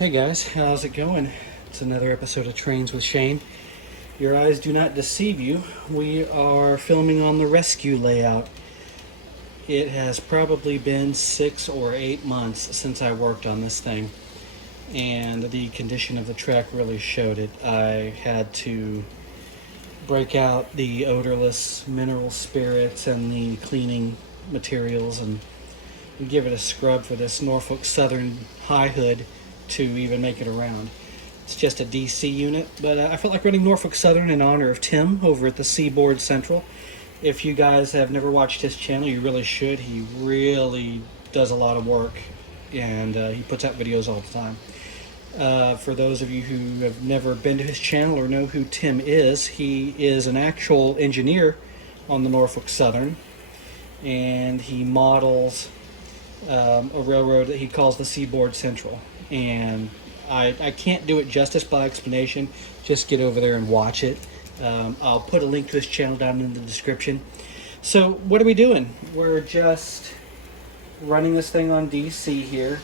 Hey guys, how's it going? It's another episode of Trains with Shane. Your eyes do not deceive you. We are filming on the rescue layout. It has probably been 6 or 8 months since I worked on this thing, and the condition of the track really showed it. I had to break out the odorless mineral spirits and the cleaning materials and give it a scrub for this Norfolk Southern high hood to even make it around. It's just a DC unit, but I felt like running Norfolk Southern in honor of Tim over at the Seaboard Central. If you guys have never watched his channel, you really should. He really does a lot of work, and he puts out videos all the time. For those of you who have never been to his channel or know who Tim is, he is an actual engineer on the Norfolk Southern, and he models a railroad that he calls the Seaboard Central. And I can't do it justice by explanation. Just get over there and watch it. I'll put a link to his channel down in the description. So what are we doing? We're just running this thing on DC here.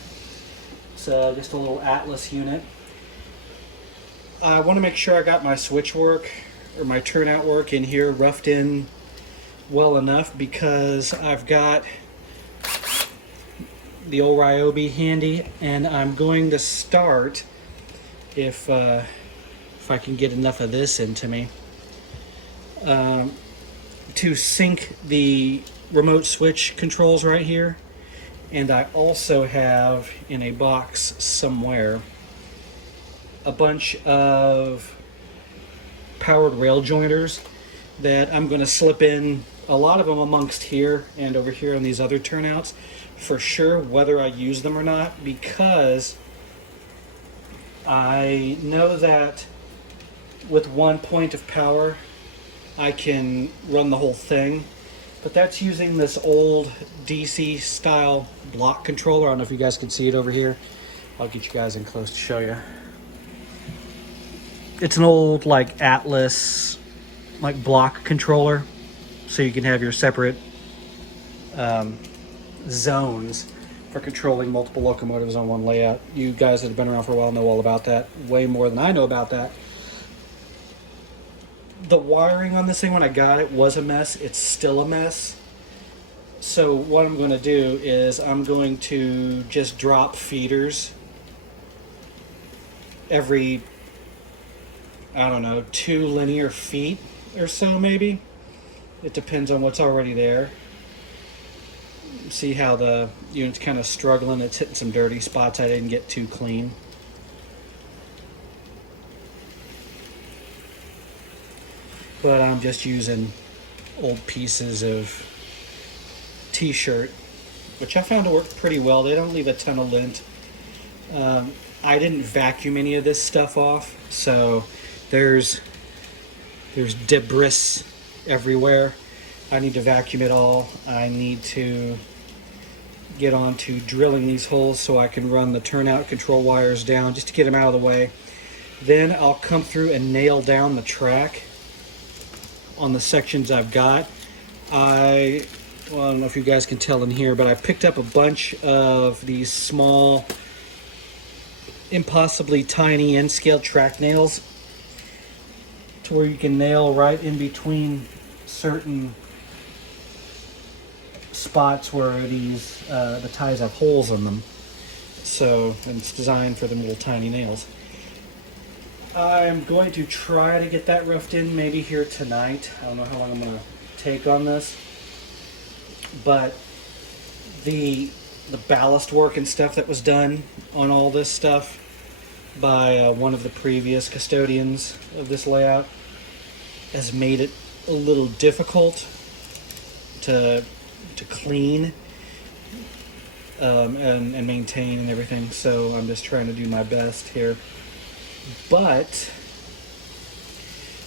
It's just a little Atlas unit. I want to make sure I got my switch work or my turnout work in here roughed in well enough, because I've got the old Ryobi handy, and I'm going to start, if I can get enough of this into me, to sync the remote switch controls right here. And I also have in a box somewhere a bunch of powered rail jointers that I'm going to slip in, a lot of them amongst here and over here on these other turnouts, for sure, whether I use them or not, because I know that with one point of power I can run the whole thing. But that's using this old DC style block controller. I don't know if you guys can see it over here. I'll get you guys in close to show you. It's an old like Atlas like block controller, so you can have your separate zones for controlling multiple locomotives on one layout. You guys that have been around for a while know all about that, way more than I know about that. The wiring on this thing when I got it was a mess. It's still a mess. So what I'm going to do is I'm going to just drop feeders every, I don't know, 2 linear feet or so maybe. It depends on what's already there. See how the unit's kind of struggling. It's hitting some dirty spots I didn't get too clean. But I'm just using old pieces of t-shirt, which I found to work pretty well. They don't leave a ton of lint. I didn't vacuum any of this stuff off, so there's debris everywhere. I need to vacuum it all. I need to get on to drilling these holes so I can run the turnout control wires down just to get them out of the way. Then I'll come through and nail down the track on the sections I've got. Well, I don't know if you guys can tell in here, but I picked up a bunch of these small, impossibly tiny N-scale track nails to where you can nail right in between certain spots where these the ties have holes in them. So, and it's designed for them little tiny nails. I'm going to try to get that roughed in maybe here tonight. I don't know how long I'm going to take on this, but the ballast work and stuff that was done on all this stuff by one of the previous custodians of this layout has made it a little difficult to clean and maintain and everything. So I'm just trying to do my best here. But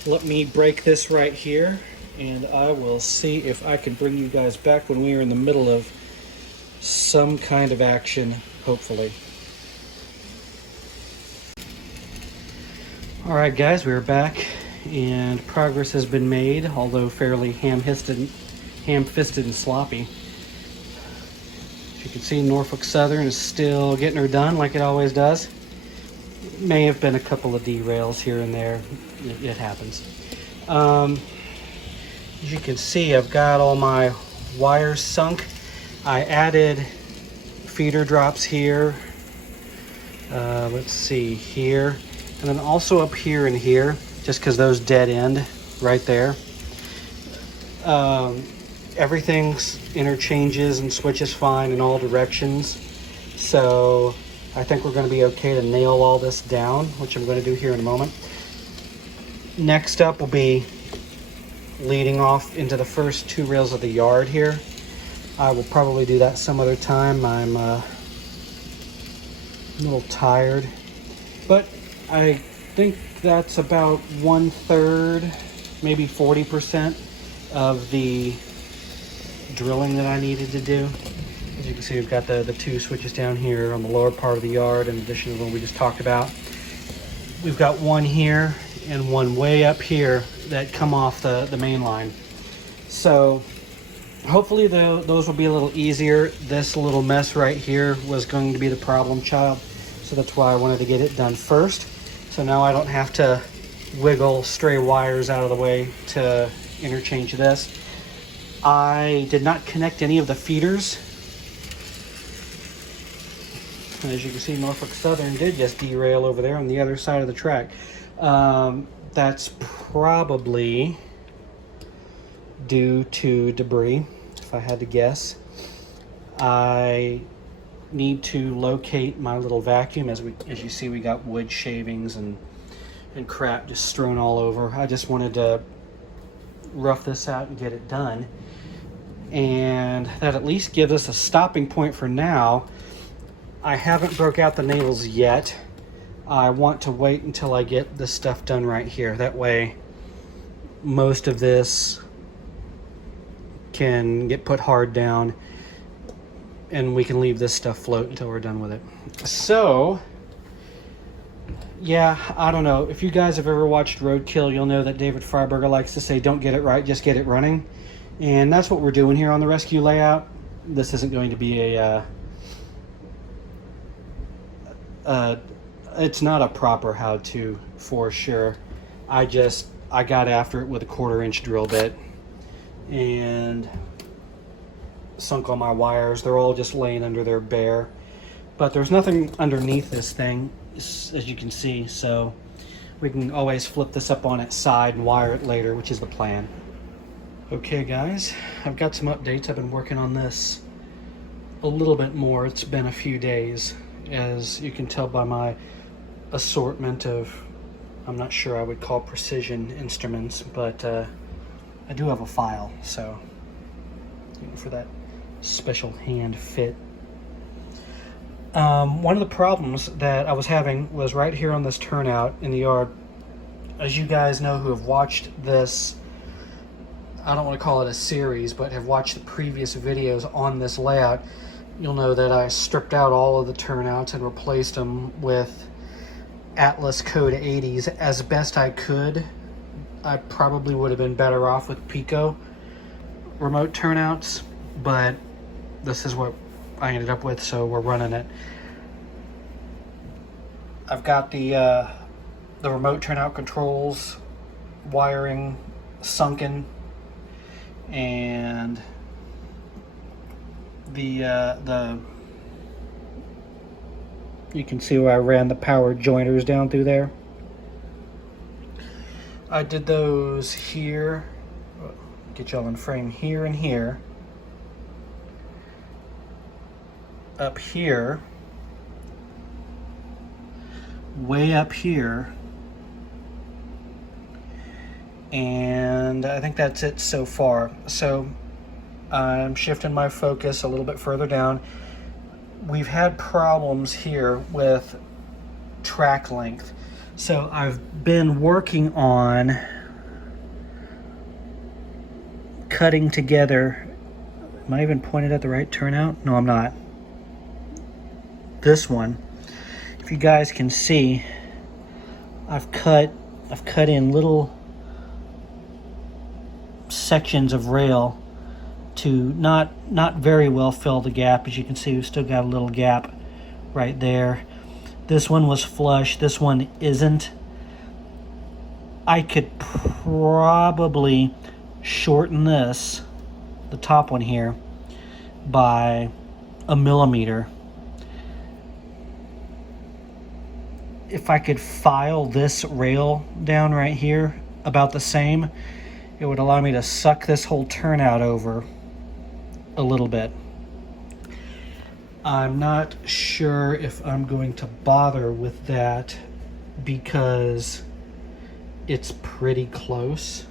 let me break this right here, and I will see if I can bring you guys back when we are in the middle of some kind of action, hopefully. Alright guys, we're back, and progress has been made, although fairly ham-fisted and sloppy. As you can see, Norfolk Southern is still getting her done like it always does. may have been a couple of derails here and there. It happens. As you can see, I've got all my wires sunk. I added feeder drops here. Let's see, here. And then also up here and here, just because those dead end right there. Everything's interchanges and switches fine in all directions. So I think we're going to be okay to nail all this down, which I'm going to do here in a moment. Next up will be leading off into the first 2 rails of the yard here. I will probably do that some other time. I'm a little tired, but I think that's about 1/3, maybe 40% of the drilling that I needed to do. As you can see, we've got the 2 switches down here on the lower part of the yard, in addition to the one we just talked about. We've got one here and one way up here that come off the main line. So hopefully those will be a little easier. This little mess right here was going to be the problem child, so that's why I wanted to get it done first. So now I don't have to wiggle stray wires out of the way to interchange this. I did not connect any of the feeders. As you can see, Norfolk Southern did just derail over there on the other side of the track. That's probably due to debris, if I had to guess. I need to locate my little vacuum. As you see, we got wood shavings and crap just strewn all over. I just wanted to rough this out and get it done, and that at least gives us a stopping point for now. I haven't broke out the nails yet. I want to wait until I get this stuff done right here. That way most of this can get put hard down and we can leave this stuff float until we're done with it. So yeah, I don't know. If you guys have ever watched Roadkill, you'll know that David Freiberger likes to say, don't get it right, just get it running. And that's what we're doing here on the rescue layout. This isn't going to be it's not a proper how-to for sure. I got after it with a 1/4-inch drill bit and sunk all my wires. They're all just laying under there bare, but there's nothing underneath this thing, as you can see, so we can always flip this up on its side and wire it later, which is the plan. Okay guys, I've got some updates. I've been working on this a little bit more. It's been a few days, as you can tell by my assortment of, I'm not sure I would call precision instruments, but I do have a file, so for that special hand fit. One of the problems that I was having was right here on this turnout in the yard. As you guys know who have watched this, I don't want to call it a series, but have watched the previous videos on this layout, you'll know that I stripped out all of the turnouts and replaced them with Atlas Code 80s as best I could. I probably would have been better off with Pico remote turnouts, but this is what I ended up with, so we're running it. I've got the remote turnout controls wiring sunken, and the you can see where I ran the power jointers down through there. I did those here, get y'all in frame, here and here, up here, way up here, and I think that's it so far. So I'm shifting my focus a little bit further down. We've had problems here with track length, so I've been working on cutting together. Am I even pointed at the right turnout? No, I'm not. This one, if you guys can see, I've cut in little sections of rail to not very well fill the gap. As you can see, we've still got a little gap right there. This one was flush. This one isn't. I could probably shorten this, the top one here, by 1 millimeter. If I could file this rail down right here about the same, it would allow me to suck this whole turnout over a little bit. I'm not sure if I'm going to bother with that because it's pretty close.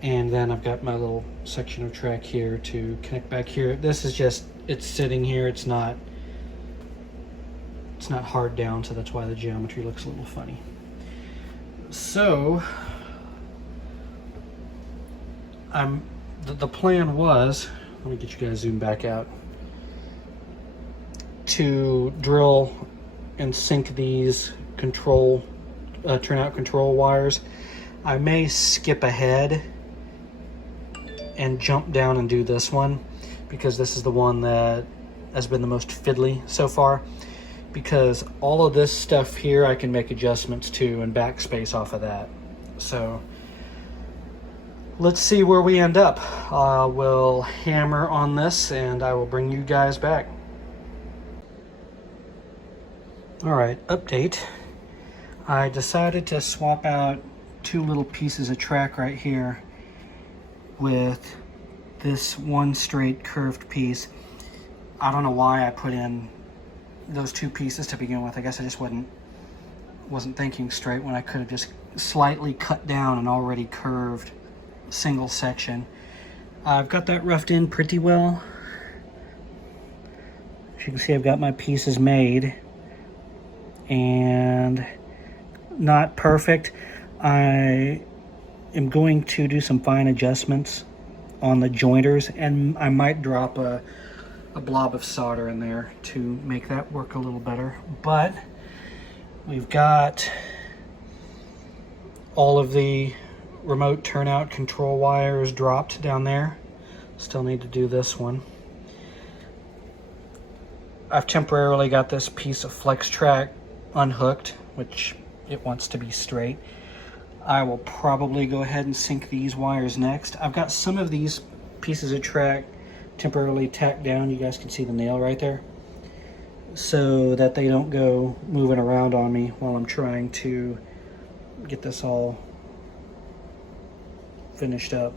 And then I've got my little section of track here to connect back here. This is just, it's sitting here, it's not hard down, so that's why the geometry looks a little funny. So the plan was, let me get you guys zoomed back out, to drill and sink these turnout control wires. I may skip ahead and jump down and do this one because this is the one that has been the most fiddly so far, because all of this stuff here I can make adjustments to and backspace off of that. So let's see where we end up. We'll hammer on this and I will bring you guys back. Alright, update. I decided to swap out 2 little pieces of track right here with this one straight curved piece. I don't know why I put in those 2 pieces to begin with. I guess I just wasn't thinking straight when I could have just slightly cut down an already curved single section. I've got that roughed in pretty well. As you can see, I've got my pieces made and not perfect. I am going to do some fine adjustments on the jointers, and I might drop a blob of solder in there to make that work a little better. But we've got all of the remote turnout control wires dropped down there. Still need to do this one. I've temporarily got this piece of flex track unhooked, which it wants to be straight. I will probably go ahead and sink these wires next. I've got some of these pieces of track temporarily tacked down. You guys can see the nail right there, so that they don't go moving around on me while I'm trying to get this all finished up.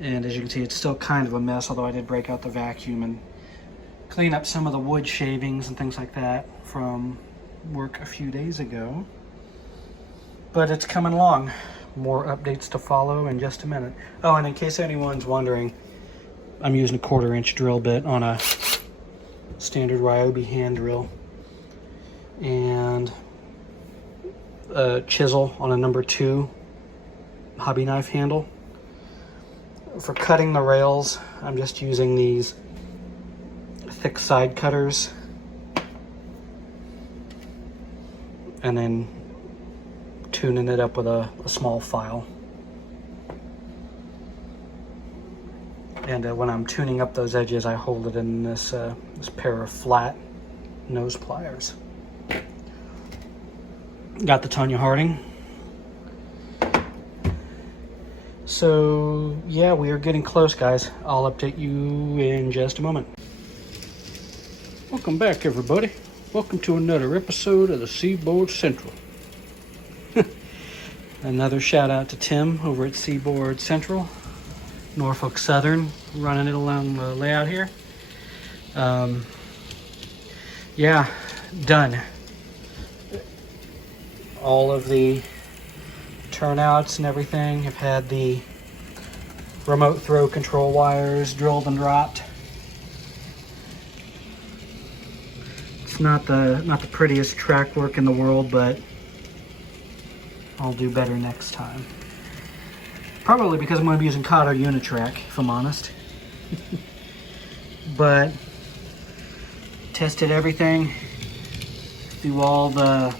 And as you can see, it's still kind of a mess, although I did break out the vacuum and clean up some of the wood shavings and things like that from work a few days ago. But it's coming along. More updates to follow in just a minute. Oh, and in case anyone's wondering, I'm using a 1/4 inch drill bit on a standard Ryobi hand drill and a chisel on a number 2 hobby knife handle. For cutting the rails, I'm just using these thick side cutters and then tuning it up with a small file. And when I'm tuning up those edges, I hold it in this pair of flat nose pliers. Got the Tanya Harding. So yeah, we are getting close, guys. I'll update you in just a moment. Welcome back, everybody. Welcome to another episode of the Seaboard Central. Another shout out to Tim over at Seaboard Central, Norfolk Southern, running it along the layout here. Yeah, done. All of the turnouts and everything have had the remote throw control wires drilled and dropped. It's not the prettiest track work in the world, but I'll do better next time. Probably because I'm going to be using Kato Unitrack, if I'm honest. But tested everything through all the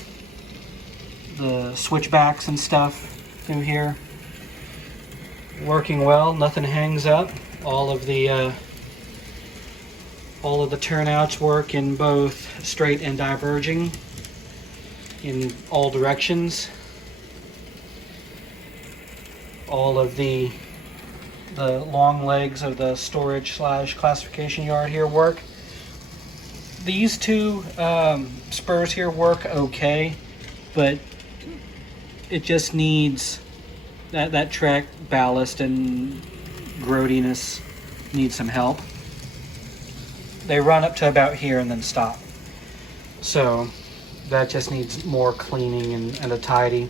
switchbacks and stuff through here. Working well, nothing hangs up. All of the oil and oil filters are All of the turnouts work in both straight and diverging in all directions. All of the long legs of the storage slash classification yard here work. These two spurs here work okay, but it just needs that track ballast and growdiness needs some help. They run up to about here and then stop. So that just needs more cleaning and a tidy.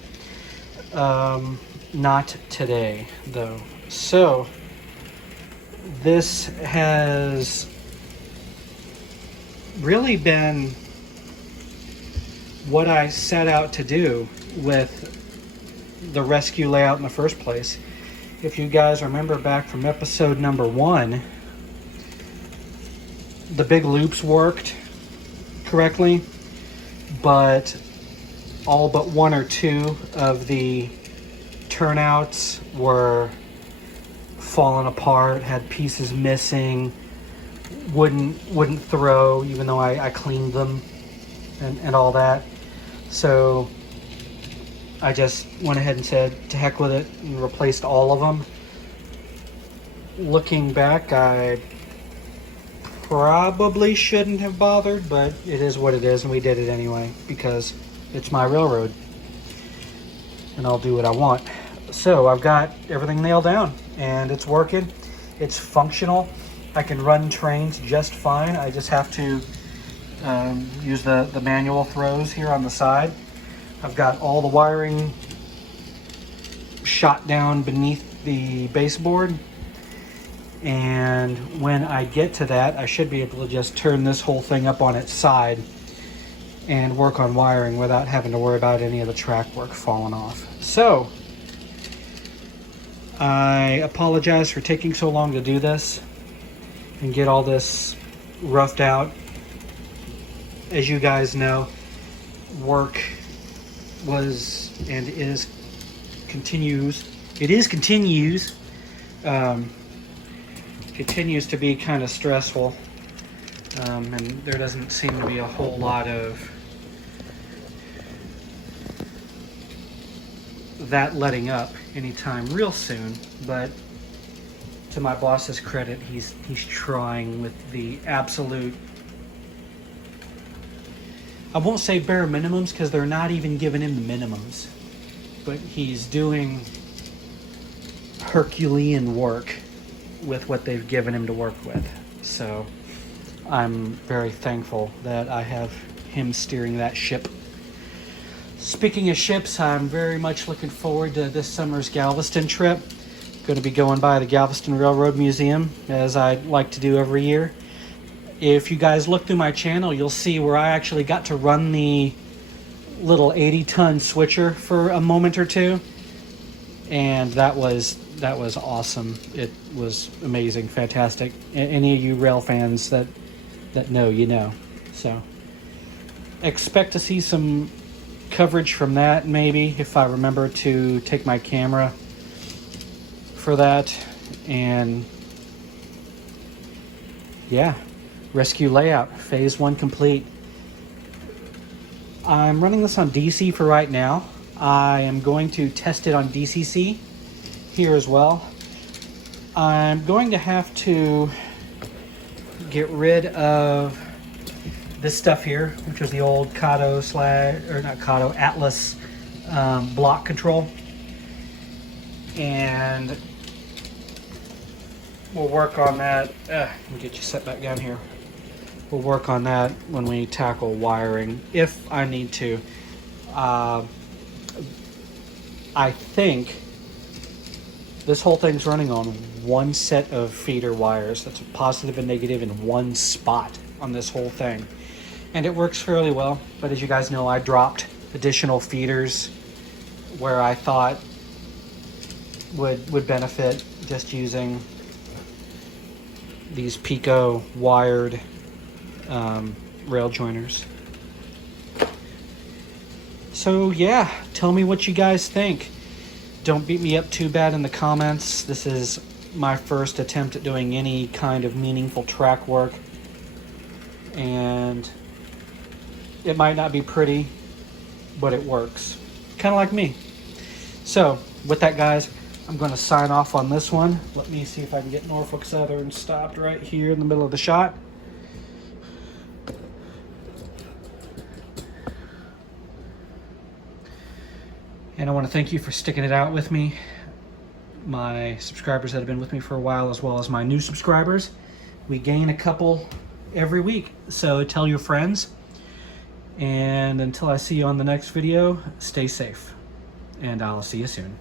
Not today though. So this has really been what I set out to do with the rescue layout in the first place. If you guys remember back from episode number 1, the big loops worked correctly, but all but 1 or 2 of the turnouts were falling apart, had pieces missing, wouldn't throw even though I cleaned them and all that. So I just went ahead and said to heck with it and replaced all of them. Looking back, I probably shouldn't have bothered, but it is what it is, and we did it anyway because it's my railroad and I'll do what I want. So I've got everything nailed down and it's working. It's functional. I can run trains just fine. I just have to use the manual throws here on the side. I've got all the wiring shot down beneath the baseboard, and when I get to that, I should be able to just turn this whole thing up on its side and work on wiring without having to worry about any of the track work falling off. So I apologize for taking so long to do this and get all this roughed out. As you guys know, work was and is continues continues to be kind of stressful, and there doesn't seem to be a whole lot of that letting up anytime real soon. But to my boss's credit, he's trying with the absolute, I won't say bare minimums because they're not even giving him the minimums, but he's doing Herculean work with what they've given him to work with. So I'm very thankful that I have him steering that ship. Speaking of ships, I'm very much looking forward to this summer's Galveston trip. Going to be going by the Galveston Railroad Museum, as I like to do every year. If you guys look through my channel, you'll see where I actually got to run the little 80-ton switcher for a moment or two, and that was awesome. It was amazing, fantastic. Any of you rail fans that know, you know. So expect to see some coverage from that, maybe, if I remember to take my camera for that. And yeah, rescue layout phase 1 complete. I'm running this on DC for right now. I am going to test it on DCC here as well. I'm going to have to get rid of this stuff here, which was the old Atlas block control, and we'll work on that. Let me get you set back down here. We'll work on that when we tackle wiring, if I need to. I think this whole thing's running on one set of feeder wires. That's a positive and negative in one spot on this whole thing. And it works fairly well, but as you guys know, I dropped additional feeders where I thought would benefit just using these Pico wired rail joiners. So yeah, tell me what you guys think. Don't beat me up too bad in the comments. This is my first attempt at doing any kind of meaningful track work. and it might not be pretty, but it works. Kind of like me. So with that, guys, I'm going to sign off on this one. Let me see if I can get Norfolk Southern stopped right here in the middle of the shot. And I want to thank you for sticking it out with me, my subscribers that have been with me for a while, as well as my new subscribers. We gain a couple every week, so tell your friends. And until I see you on the next video, stay safe, and I'll see you soon.